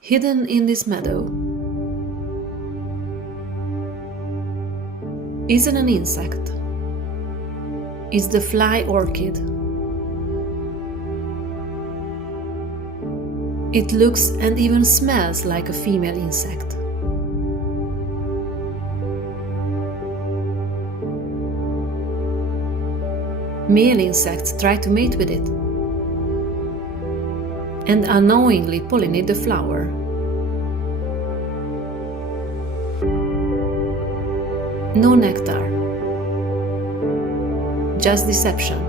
Hidden in this meadow isn't an insect. It's the fly orchid. It looks and even smells like a female insect. Male insects try to mate with it and unknowingly pollinate the flower. No nectar, just deception.